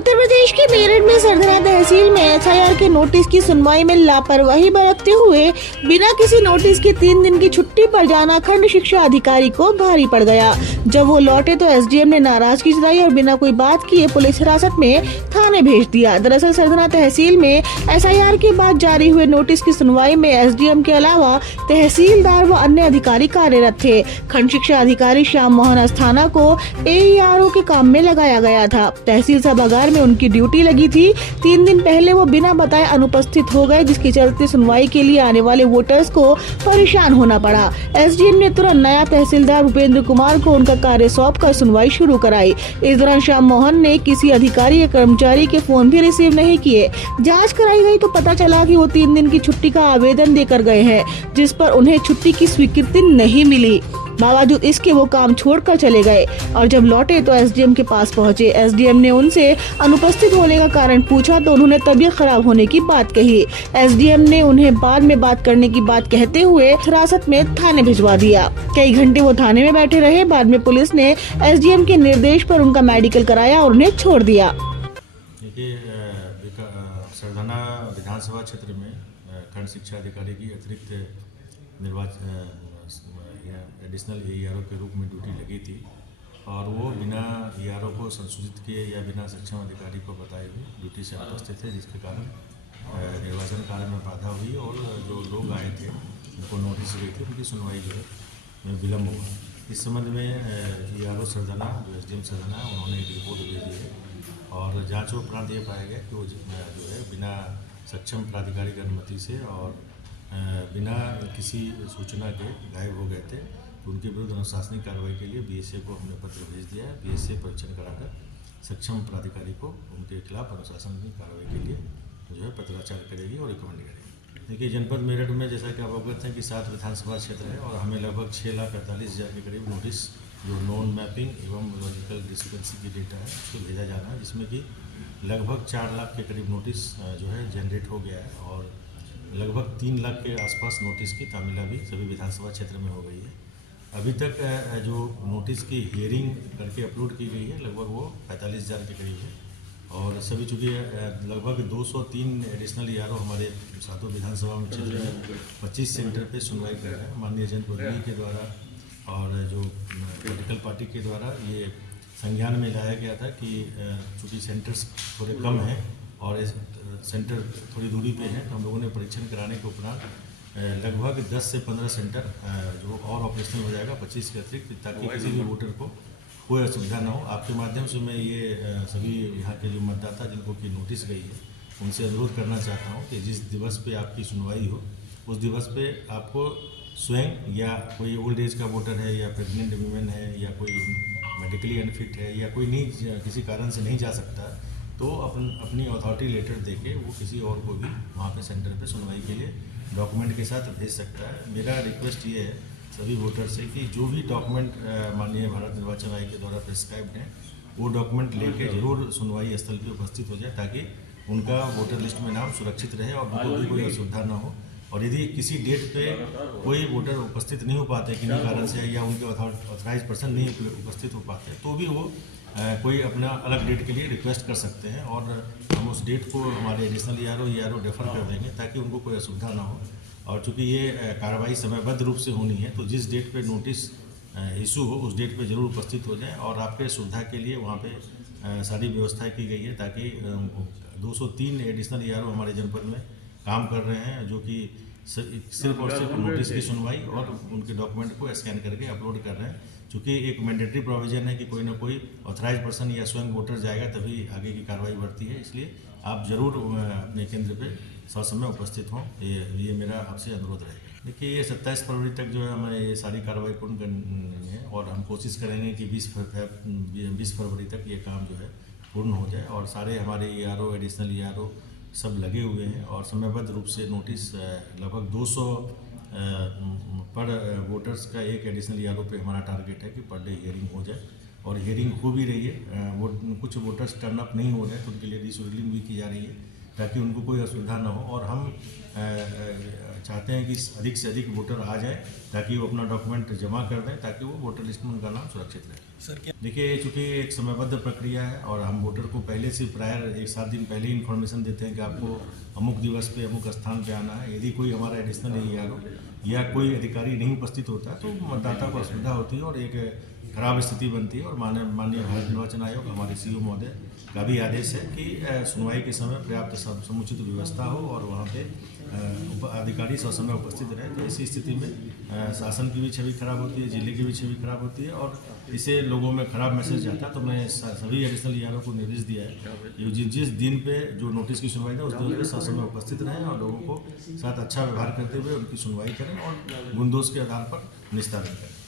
उत्तर प्रदेश के मेरठ में सरधना तहसील में एसआईआर के नोटिस की सुनवाई में लापरवाही बरतते हुए बिना किसी नोटिस के 3 दिन की छुट्टी पर जाना खंड शिक्षा अधिकारी को भारी पड़ गया। जब वो लौटे तो एसडीएम ने नाराजगी जताई और बिना कोई बात किए पुलिस हिरासत में थाने भेज दिया। दरअसल सरधना तहसील में एसआईआर के बाद जारी हुए नोटिस की सुनवाई में एसडीएम के अलावा तहसीलदार व अन्य अधिकारी कार्यरत थे। खंड शिक्षा अधिकारी श्याम मोहन अस्थाना को एईआरओ के काम में लगाया गया था। तहसील सभागार में उनकी ड्यूटी लगी थी। 3 दिन पहले वो बिना बताए अनुपस्थित हो गए, जिसके चलते सुनवाई के लिए आने वाले वोटर्स को परेशान होना पड़ा। एसडीएम ने तुरंत नया तहसीलदार भूपेंद्र कुमार को उनका कार्य सौंप कर सुनवाई शुरू कराई। इस दौरान श्याम मोहन ने किसी अधिकारी या कर्मचारी के फोन भी रिसीव नहीं किए। जांच कराई गई तो पता चला कि वो 3 दिन की छुट्टी का आवेदन देकर गए हैं, जिस पर उन्हें छुट्टी की स्वीकृति नहीं मिली। बावजूद इसके वो काम छोड़कर चले गए और जब लौटे तो एसडीएम के पास पहुंचे। एसडीएम ने उनसे अनुपस्थित होने का कारण पूछा तो उन्होंने तबीयत खराब होने की बात कही। एसडीएम ने उन्हें बाद में बात करने की बात कहते हुए हिरासत में थाने भिजवा दिया। कई घंटे वो थाने में बैठे रहे। बाद में पुलिस ने एसडीएम के निर्देश पर उनका मेडिकल कराया और उन्हें छोड़ दिया। देखिए, सरधना विधानसभा क्षेत्र में खंड शिक्षा अधिकारी की अतिरिक्त एडिशनल एईआरओ के रूप में ड्यूटी लगी थी और वो बिना एईआरओ को संशोधित किए या बिना सक्षम अधिकारी को बताए हुए ड्यूटी से अनुपस्थित थे, जिसके कारण निर्वाचन कार्य में बाधा हुई और जो लोग आए थे उनको नोटिस गई थी, उनकी सुनवाई जो है विलम्ब हुआ। इस संबंध में एईआरओ सरधना जो एसडीएम सरधना उन्होंने एक रिपोर्ट भेजी है और जाँच उपरांत ये पाया गया कि वो जो है बिना सक्षम प्राधिकारी की अनुमति से और बिना किसी सूचना के गायब हो गए थे। तो उनके विरुद्ध अनुशासनिक कार्रवाई के लिए बीएसए को हमने पत्र भेज दिया है। बीएसए परीक्षण कराकर सक्षम प्राधिकारी को उनके खिलाफ अनुशासनिक कार्रवाई के लिए जो है पत्राचार करेगी और रिकमेंड करेगी। देखिए, जनपद मेरठ में जैसा कि आप अवगत हैं कि 7 विधानसभा क्षेत्र है और हमें लगभग 6,48,000 के करीब नोटिस जो नॉन मैपिंग एवं लॉजिकल डिस्क्रिपेंसी की डेटा है उसको भेजा जाना है, जिसमें कि लगभग 4 लाख के करीब नोटिस जो है जनरेट हो गया है और लगभग 3 लाख के आसपास नोटिस की तामीला भी सभी विधानसभा क्षेत्र में हो गई है। अभी तक जो नोटिस की हियरिंग करके अपलोड की गई है लगभग वो 45,000 के करीब है और सभी चूँकि लगभग 203 एडिशनल एईआरओ हमारे 7 विधानसभा में क्षेत्र में 25 सेंटर पे सुनवाई कर रहे हैं। माननीय जनप्रतिनिधि के द्वारा और जो पॉलिटिकल पार्टी के द्वारा ये संज्ञान में लाया गया था कि चूँकि सेंटर्स थोड़े कम हैं और सेंटर थोड़ी दूरी पे हैं, तो हम लोगों ने परीक्षण कराने के उपरांत लगभग 10 से 15 सेंटर जो और ऑपरेशनल हो जाएगा 25 के अतिरिक्त, ताकि किसी भी वोटर को कोई असुविधा ना हो। आपके माध्यम से मैं ये सभी यहाँ के जो मतदाता जिनको की नोटिस गई है उनसे अनुरोध करना चाहता हूँ कि जिस दिवस पे आपकी सुनवाई हो उस दिवस पे आपको स्वयं या कोई ओल्ड एज का वोटर है या प्रेग्नेंट वीमेन है या कोई मेडिकली अनफिट है या कोई नहीं किसी कारण से नहीं जा सकता, तो अपनी अथॉरिटी लेटर देके वो किसी और को भी वहाँ पे सेंटर पे सुनवाई के लिए डॉक्यूमेंट के साथ भेज सकता है। मेरा रिक्वेस्ट ये है सभी वोटर से कि जो भी डॉक्यूमेंट माननीय भारत निर्वाचन आयोग के द्वारा प्रिस्क्राइब्ड हैं वो डॉक्यूमेंट लेके जरूर सुनवाई स्थल पे उपस्थित हो जाए, ताकि उनका वोटर लिस्ट में नाम सुरक्षित रहे और उनको भी कोई असुविधा ना हो। और यदि किसी डेट पे कोई वोटर उपस्थित नहीं हो पाते किन्हीं कारण से या उनके ऑथराइज पर्सन नहीं उपस्थित हो पाते, तो भी वो कोई अपना अलग डेट के लिए रिक्वेस्ट कर सकते हैं और हम उस डेट को हमारे एडिशनल एईआरओ डेफर कर देंगे ताकि उनको कोई असुविधा ना हो। और चूँकि ये कार्रवाई समयबद्ध रूप से होनी है, तो जिस डेट पे नोटिस इशू हो उस डेट पे ज़रूर उपस्थित हो जाएं और आपके सुविधा के लिए वहाँ पे सारी व्यवस्थाएं की गई है, ताकि 203 एडिशनल एईआरओ हमारे जनपद में काम कर रहे हैं, जो कि सिर्फ और सिर्फ नोटिस की सुनवाई और उनके डॉक्यूमेंट को स्कैन करके अपलोड कर रहे हैं। चूँकि एक मैंडेटरी प्रोविजन है कि कोई ना कोई ऑथराइज पर्सन या स्वयं वोटर जाएगा तभी आगे की कार्रवाई बढ़ती है, इसलिए आप ज़रूर अपने केंद्र पे ससमय उपस्थित हों, ये मेरा आपसे अनुरोध रहेगा। देखिए, ये 27 फरवरी तक जो है हमें ये सारी कार्रवाई पूर्ण करनी है और हम कोशिश करेंगे कि 20 फरवरी तक ये काम जो है पूर्ण हो जाए और सारे हमारे एईआरओ एडिशनल एईआरओ सब लगे हुए हैं और समयबद्ध रूप से नोटिस लगभग 200 पर वोटर्स का एक एडिशनल एईआरओ पे हमारा टारगेट है कि पर डे हियरिंग हो जाए और हियरिंग हो भी रही है। वो कुछ वोटर्स टर्न अप नहीं हो रहे हैं तो उनके लिए रिशेड्यूलिंग भी की जा रही है ताकि उनको कोई असुविधा ना हो और हम चाहते हैं कि अधिक से अधिक वोटर आ जाए ताकि वो अपना डॉक्यूमेंट जमा कर दें, ताकि वो वोटर लिस्ट में उनका नाम सुरक्षित रहे। देखिए, चूँकि एक समयबद्ध प्रक्रिया है और हम वोटर को पहले से प्रायर 1-7 दिन पहले ही इन्फॉर्मेशन देते हैं कि आपको अमुक दिवस पे अमुक स्थान पे आना है। यदि कोई हमारा एडिशनल एआरओ या कोई अधिकारी नहीं उपस्थित होता तो मतदाता को असुविधा होती है और एक खराब स्थिति बनती है। और माननीय भारत निर्वाचन आयोग, हमारे सीओ महोदय का भी आदेश है कि सुनवाई के समय पर्याप्त समुचित व्यवस्था हो और वहाँ पे अधिकारी ससमय उपस्थित रहे। तो ऐसी स्थिति में शासन की भी छवि खराब होती है, जिले की भी छवि खराब होती है और इससे लोगों में खराब मैसेज जाता है। तो मैं सभी एडिशनल ईआरओ को निर्देश दिया है कि जिस दिन पे जो नोटिस की सुनवाई है उस दिन पे ससमय उपस्थित रहें और लोगों को साथ अच्छा व्यवहार करते हुए उनकी सुनवाई करें और गुणदोष के आधार पर निस्तारण करें।